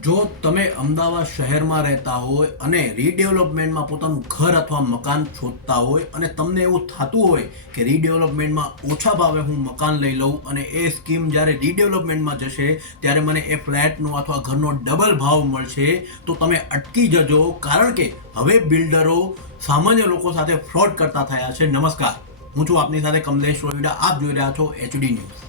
જો તમે અમદાવાદ શહેરમાં રહેતા હોય અને રીડેવલપમેન્ટમાં પોતાનું ઘર અથવા મકાન શોધતા હોય અને તમને એવું થતું હોય કે રીડેવલપમેન્ટમાં ઓછા ભાવે હું મકાન લઈ લઉં અને એ સ્કીમ જ્યારે રીડેવલપમેન્ટમાં જશે ત્યારે મને એ ફ્લેટનો અથવા ઘરનો ડબલ ભાવ મળશે, તો તમે અટકી જજો, કારણ કે હવે બિલ્ડરો સામાન્ય લોકો સાથે ફ્રોડ કરતા થયા છે. નમસ્કાર, હું છું આપની સાથે કમલેશ રોહિડા. આપ જોઈ રહ્યા છો HD ન્યૂઝ.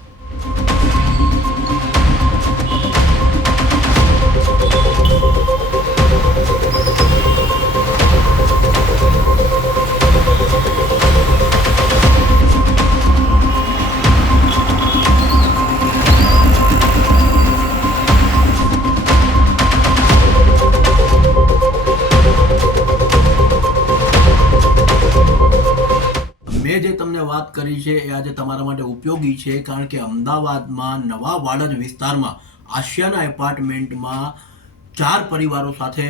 મેં જે તમને વાત કરી છે એ આજે તમારા માટે ઉપયોગી છે, કારણ કે અમદાવાદમાં નવા વાડજ વિસ્તારમાં આશિયાના એપાર્ટમેન્ટમાં 4 પરિવારો સાથે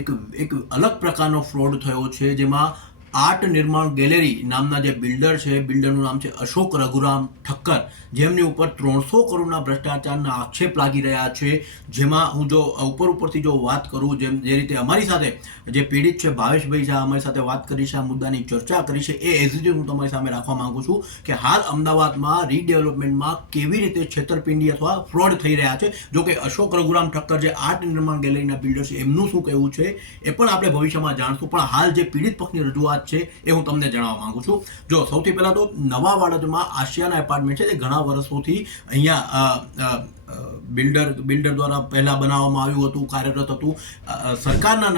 એક અલગ પ્રકારનો ફ્રોડ થયો છે, જેમાં આર્ટ નિર્માણ ગેલેરી નામના જે બિલ્ડર છે, બિલ્ડરનું નામ છે અશોક રઘુરામ ઠક્કર, જેમની ઉપર 300 કરોડના ભ્રષ્ટાચારના આક્ષેપ લાગી રહ્યા છે. જેમાં હું જો ઉપરથી જો વાત કરું, જે રીતે અમારી સાથે જે પીડિત છે ભાવેશભાઈ શાહ અમારી સાથે વાત કરી છે, આ મુદ્દાની ચર્ચા કરી છે, એ એઝ ઇટ ઇઝ હું તમારી સામે રાખવા માંગુ છું કે હાલ અમદાવાદમાં રીડેવલપમેન્ટમાં કેવી રીતે છેતરપિંડી અથવા ફ્રોડ થઈ રહ્યા છે. જો કે અશોક રઘુરામ ઠક્કર જે આર્ટ નિર્માણ ગેલેરીના બિલ્ડર છે, એમનું શું કહેવું છે એ પણ આપણે ભવિષ્યમાં જાણશું. પણ હાલ જે પીડિત પક્ષની રજૂઆત છે એ હું તમને જણાવવા માંગુ છું. જો સૌથી પહેલા તો નવા વાડજમાં આશિયાના એપાર્ટમેન્ટ છે, તે ઘણા વર્ષોથી અહીંયા બિલ્ડર દ્વારા પહેલા બનાવવામાં આવ્યું હતું, કાર્યરત હતું. સરકારના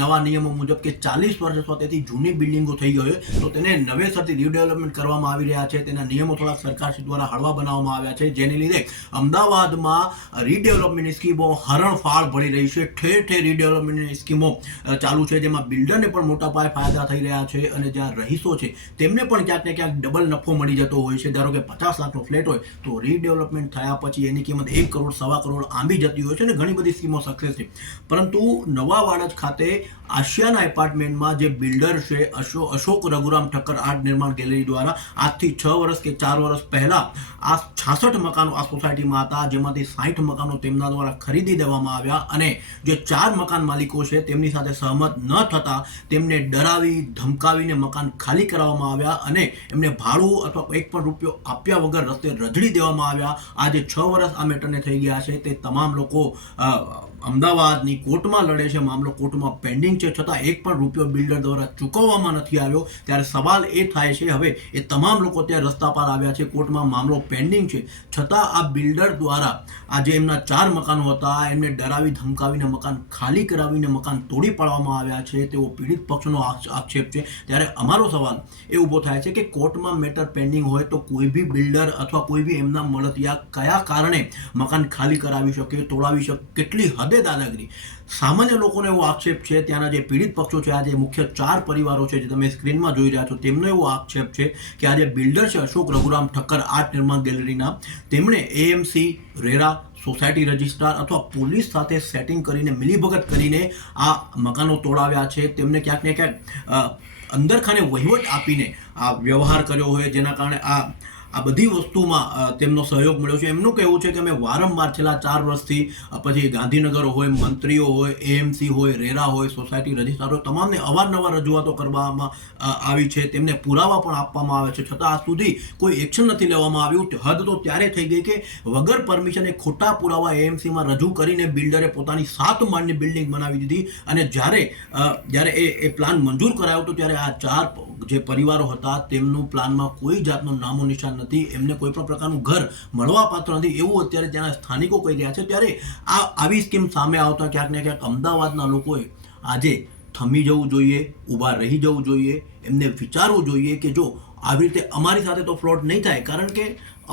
નવા નિયમો મુજબ કે 40 વર્ષ અથવા તેથી જૂની બિલ્ડિંગો થઈ ગઈ હોય તો તેને નવેસરથી રીડેવલપમેન્ટ કરવામાં આવી રહ્યા છે. તેના નિયમો થોડા સરકારશ્રી દ્વારા હળવા બનાવવામાં આવ્યા છે, જેને લીધે અમદાવાદમાં રીડેવલપમેન્ટની સ્કીમો હરણફાળ ભળી રહી છે. ઠેર ઠેર રીડેવલપમેન્ટની સ્કીમો ચાલુ છે, જેમાં બિલ્ડરને પણ મોટા પાયે ફાયદા થઈ રહ્યા છે અને જ્યાં રહીશો છે તેમને પણ ક્યાંક ને ક્યાંક ડબલ નફો મળી જતો હોય છે. ધારો કે 50 લાખનો ફ્લેટ હોય તો રીડેવલપમેન્ટ થયા પછી એની કિંમત 1 કરોડ, 1.25 કરોડ આંબી જતી હોય છે અને ઘણી બધી સ્કીમો સક્સેસ છે. પરંતુ નવા વાડજ ખાતે આશિયાના એપાર્ટમેન્ટમાં જે બિલ્ડર છે અશોક રઘુરામ ઠક્કર આર્ટ નિર્માણ ગેલેરી દ્વારા આજથી 6 વર્ષ કે 4 વર્ષ પહેલા આ 66 મકાનો આ સોસાયટીમાં હતા, જેમાંથી 60 મકાનો તેમના દ્વારા ખરીદી દેવામાં આવ્યા અને જે 4 મકાન માલિકો છે તેમની સાથે સહમત ન થતા તેમને ડરાવી ધમકાવીને મકાન ખાલી કરાવવામાં આવ્યા અને એમને ભાડું અથવા એક પણ રૂપિયો આપ્યા વગર રસ્તે રજડી દેવામાં આવ્યા. આજે 6 વર્ષ આ મેટરને થઈ ગયા છે. તે તમામ લોકો અમદાવાદની કોર્ટમાં લડે છે, મામલો કોર્ટમાં પેન્ડિંગ છે, છતાં એક પણ રૂપિયો બિલ્ડર દ્વારા ચૂકવવામાં નથી આવ્યો. ત્યારે સવાલ એ થાય છે, હવે એ તમામ લોકો ત્યાં રસ્તા પર આવ્યા છે, કોર્ટમાં મામલો પેન્ડિંગ છે, છતાં આ બિલ્ડર દ્વારા આ જે એમના 4 મકાનો હતા એમને ડરાવી ધમકાવીને મકાન ખાલી કરાવીને મકાન તોડી પાડવામાં આવ્યા છે, તેવો પીડિત પક્ષનો આક્ષેપ છે. ત્યારે અમારો સવાલ એ ઊભો થાય છે કે કોર્ટમાં મેટર પેન્ડિંગ હોય તો કોઈ બી બિલ્ડર અથવા કોઈ બી એમના મળતિયા કયા કારણે મકાન ખાલી કરાવી શકે, તોડાવી શકે, કેટલી હદે દાદાગીરી. સામાન્ય લોકોનો એવો આક્ષેપ છે, ત્યાંના જે પીડિત પક્ષો છે, આ જે મુખ્ય 4 પરિવારો છે જે તમે સ્ક્રીનમાં જોઈ રહ્યા છો, તેમનો એવો આક્ષેપ છે કે આ જે બિલ્ડર છે અશોક રઘુરામ ઠક્કર આર્ટ નિર્માણ ગેલેરીના, તેમણે AMC, રેરા, સોસાયટી રજિસ્ટ્રાર અથવા પોલીસ સાથે સેટિંગ કરીને મિલીભગત કરીને આ મકાનો તોડાવ્યા છે. તેમને ક્યાંક ને ક્યાંક અંદરખાને વહીવટ આપીને આ વ્યવહાર કર્યો હોય, જેના કારણે આ બધી વસ્તુમાં તેમનો સહયોગ મળ્યો છે. એમનું કહેવું છે કે અમે વારંવાર છેલ્લા 4 વર્ષથી પછી ગાંધીનગર હોય, મંત્રીઓ હોય, AMC હોય, રેરા હોય, સોસાયટી રજિસ્ટ્રાર હોય, તમામને અવારનવાર રજૂઆતો કરવામાં આવી છે, તેમને પુરાવા પણ આપવામાં આવે છે, છતાં આજ સુધી કોઈ એક્શન નથી લેવામાં આવ્યું. હદ તો ત્યારે થઈ ગઈ કે વગર પરમિશને ખોટા પુરાવા AMCમાં રજૂ કરીને બિલ્ડરે પોતાની 7 માળની બિલ્ડિંગ બનાવી દીધી અને જ્યારે એ પ્લાન મંજૂર કરાયો હતો ત્યારે આ 4 જે પરિવારો હતા તેમનું પ્લાનમાં કોઈ જાતનું નામો નિશાન નથી, એમને કોઈ પણ પ્રકારનું ઘર મળવા પાત્ર નથી, એવું અત્યારે ત્યાંના સ્થાનિકો કહી રહ્યા છે. ત્યારે આવી સ્કીમ સામે આવતા ક્યાંક ને ક્યાંક અમદાવાદના લોકોએ આજે થમી જવું જોઈએ, ઊભા રહી જવું જોઈએ, એમને વિચારવું જોઈએ કે જો આવી રીતે અમારી સાથે તો ફ્રોડ નહીં થાય, કારણ કે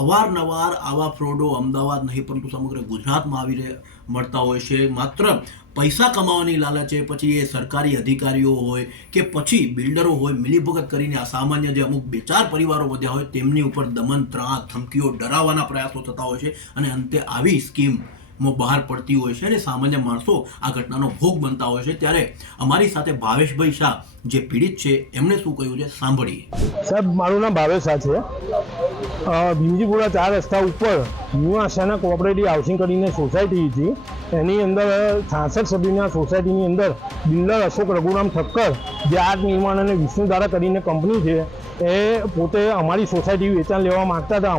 અવારનવાર આવા ફ્રોડો અમદાવાદ નહીં પરંતુ સમગ્ર ગુજરાતમાં મળતા હોય છે. માત્ર પૈસા કમાવાની લાલચે પછી એ સરકારી અધિકારીઓ હોય કે પછી બિલ્ડરો હોય, મિલીભગત કરીને આ સામાન્ય જે અમુક 2-4 પરિવારો વધ્યા હોય તેમની ઉપર દમન, ત્રાસ, ધમકીઓ, ડરાવવાના પ્રયાસો થતા હોય છે અને અંતે આવી સ્કીમ બહાર પડતી હોય છે અને સામાન્ય માણસો આ ઘટનાનો ભોગ બનતા હોય છે. ત્યારે અમારી સાથે ભાવેશભાઈ શાહ જે પીડિત છે એમણે શું કહ્યું છે સાંભળીએ. સાહેબ, મારું નામ ભાવેશ શાહ છે. ભીમજીપુરા 4 રસ્તા ઉપર ન્યૂ આશાના કોઓપરેટિવ હાઉસિંગ કરીને સોસાયટી હતી, એની અંદર 66 સભ્યોની સોસાયટીની અંદર બિલ્ડર અશોક રઘુરામ ઠક્કર જે આર્ટ નિર્માણ અને વિષ્ણુ દ્વારા કરીને કંપની છે, એ પોતે અમારી સોસાયટી વેચાણ લેવા માગતા હતા.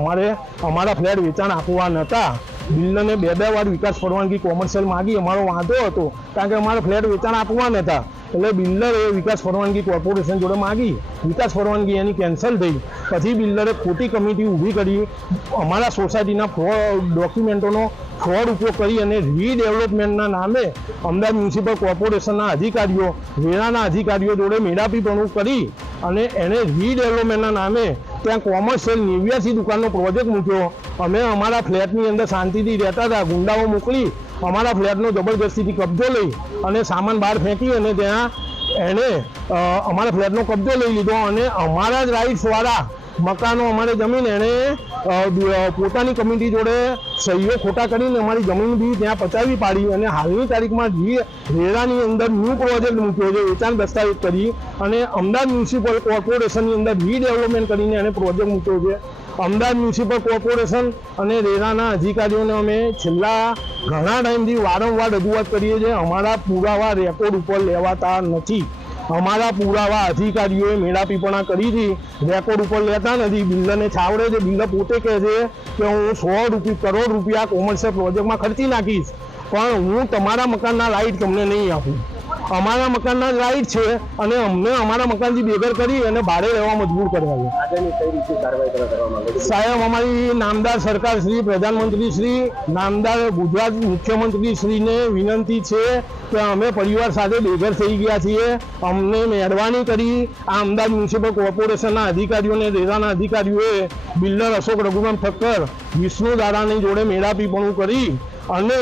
અમારા ફ્લેટ વેચાણ આપવા નહોતા. બિલ્ડરને બે વાર વિકાસ પરવાનગી કોમર્શિયલ માગી. અમારો વાંધો હતો કારણ કે અમારા ફ્લેટ વેચાણ આપવા નહોતા. એટલે બિલ્ડરે વિકાસ પરવાનગી કોર્પોરેશન જોડે માગી. વિકાસ પરવાનગી એની કેન્સલ થઈ. પછી બિલ્ડરે ખોટી કમિટી ઊભી કરી. અમારા સોસાયટીના ડોક્યુમેન્ટોનો ફ્રોડ ઉપયોગ કરી અને રીડેવલપમેન્ટના નામે અમદાવાદ મ્યુનિસિપલ કોર્પોરેશનના અધિકારીઓ, વેરાના અધિકારીઓ જોડે મેળાપીપણું કરી અને એને રીડેવલપમેન્ટના નામે ત્યાં કોમર્શિયલ 89 દુકાનનો પ્રોજેક્ટ મૂક્યો. અમે અમારા ફ્લેટની અંદર શાંતિથી રહેતા હતા. ગુંડાઓ મોકલી અમારા ફ્લેટનો જબરજસ્તીથી કબજો લઈ અને સામાન બહાર ફેંકી અને ત્યાં એને અમારા ફ્લેટનો કબજો લઈ લીધો અને અમારા જ રાઇટ્સવાળા મકાનો, અમારી જમીન એણે પોતાની કમિટી જોડે સહીઓ ખોટા કરીને અમારી જમીન બી ત્યાં પચાવી પાડી અને હાલની તારીખમાં રેરાની અંદર ન્યૂ પ્રોજેક્ટ મૂક્યો છે, વેચાણ દસ્તાવેજ કરી અને અમદાવાદ મ્યુનિસિપલ કોર્પોરેશનની અંદર રીડેવલપમેન્ટ કરીને એને પ્રોજેક્ટ મૂક્યો છે. અમદાવાદ મ્યુનિસિપલ કોર્પોરેશન અને રેરાના અધિકારીઓને અમે છેલ્લા ઘણા ટાઈમથી વારંવાર રજૂઆત કરીએ છીએ. અમારા પુરાવા રેકોર્ડ ઉપર લેવાતા નથી. અમારા પુરાવા અધિકારીઓએ મેળાપીપણા કરી હતી, રેકોર્ડ ઉપર લેતા નથી. બિલ્ડરને છાવડે છે. બિલ્ડર પોતે કહે છે કે હું 100 કરોડ રૂપિયા કોમર્શિયલ પ્રોજેક્ટમાં ખર્ચી નાખીશ, પણ હું તમારા મકાનના રાઇટ તમને નહીં આપું. અમારા મકાનના જ રાઇટ છે અને અમને અમારા મકાનથી બેઘર કરી અને ભાડે રહેવા મજબૂર કરવા છે. સાહેબ, અમારી નામદાર સરકાર શ્રી, પ્રધાનમંત્રી શ્રી, નામદાર ગુજરાત મુખ્યમંત્રી શ્રીને વિનંતી છે કે અમે પરિવાર સાથે બેઘર થઈ ગયા છીએ. અમને મહેરબાની કરી આ અમદાવાદ મ્યુનિસિપલ કોર્પોરેશનના અધિકારીઓને, રેરાના અધિકારીઓએ બિલ્ડર અશોક રઘુરામ ઠક્કર, વિષ્ણુ દાદાની જોડે મેળાપીપણું કરી અને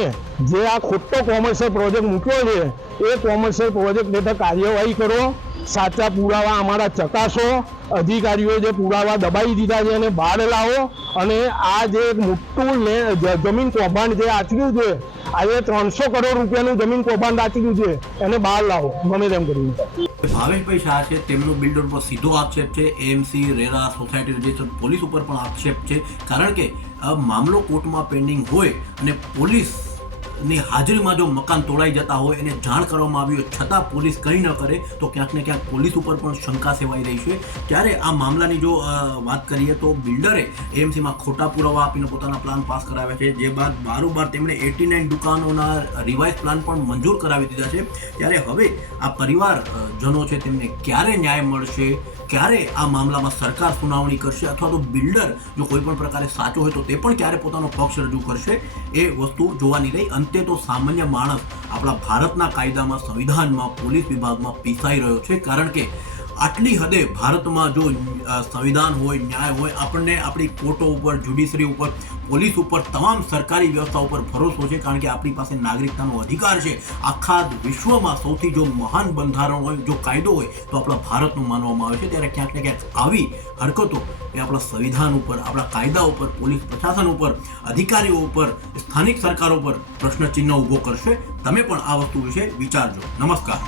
જે આ ખોટો કોમર્શિયલ પ્રોજેક્ટ મૂક્યો છે એ કોમર્શિયલ પ્રોજેક્ટ હેઠળ કાર્યવાહી કરો. સાચા પુરાવા અમારા ચકાસો. અધિકારીઓએ જે પુરાવા દબાઈ દીધા છે એને બહાર લાવો અને આ જે મોટું જમીન કૌભાંડ જે આચર્યું છે, આજે 300 કરોડ રૂપિયાનું જમીન કૌભાંડ આચર્યું છે, એને બહાર લાવો ગમે તેમ કરીને. ભાવેશભાઈ શાહ છે, તેમનો બિલ્ડર પર સીધો આક્ષેપ છે. AMC, RERA, society register, police ઉપર પણ આક્ષેપ છે. કારણ કે મામલો કોર્ટમાં પેન્ડિંગ હોય અને પોલીસની હાજરીમાં જો મકાન તોડાઈ જતા હોય, એને જાણ કરવામાં આવી હોય છતાં પોલીસ કંઈ ન કરે તો ક્યાંક ને ક્યાંક પોલીસ ઉપર પણ શંકા સેવાઈ રહી છે. ત્યારે આ મામલાની જો વાત કરીએ તો બિલ્ડરે એએમસીમાં ખોટા પુરાવા આપીને પોતાના પ્લાન પાસ કરાવ્યા છે, જે બાદ બારોબાર તેમણે 89 દુકાનોના રિવાઇઝ પ્લાન પણ મંજૂર કરાવી દીધા છે. ત્યારે હવે આ પરિવારજનો છે તેમને ક્યારે ન્યાય મળશે, ક્યારે આ મામલામાં સરકાર સુનાવણી કરશે, અથવા તો બિલ્ડર જો કોઈ પણ પ્રકારે સાચો હોય તો તે પણ ક્યારે પોતાનો પક્ષ રજૂ કરશે, એ વસ્તુ જોવાની રહી. અંતે તો સામાન્ય માણસ આપણા ભારતના કાયદામાં, સંવિધાનમાં, પોલીસ વિભાગમાં પીસાઈ રહ્યો છે. કારણ કે આટલી હદે ભારતમાં જો સંવિધાન હોય, ન્યાય હોય, આપણને આપણી કોર્ટો ઉપર, જ્યુડિશરી ઉપર, પોલીસ ઉપર, તમામ સરકારી વ્યવસ્થા ઉપર ભરોસો છે. કારણ કે આપણી પાસે નાગરિકતાનો અધિકાર છે. આખા વિશ્વમાં સૌથી જો મહાન બંધારણ હોય, જો કાયદો હોય તો આપણા ભારતનું માનવામાં આવે છે. ત્યારે ક્યાંક ને ક્યાંક આવી હરકતો એ આપણા સંવિધાન ઉપર, આપણા કાયદા ઉપર, પોલીસ પ્રશાસન ઉપર, અધિકારીઓ ઉપર, સ્થાનિક સરકારો પર પ્રશ્નચિહ્ન ઊભો કરશે. તમે પણ આ વસ્તુ વિશે વિચારજો. નમસ્કાર.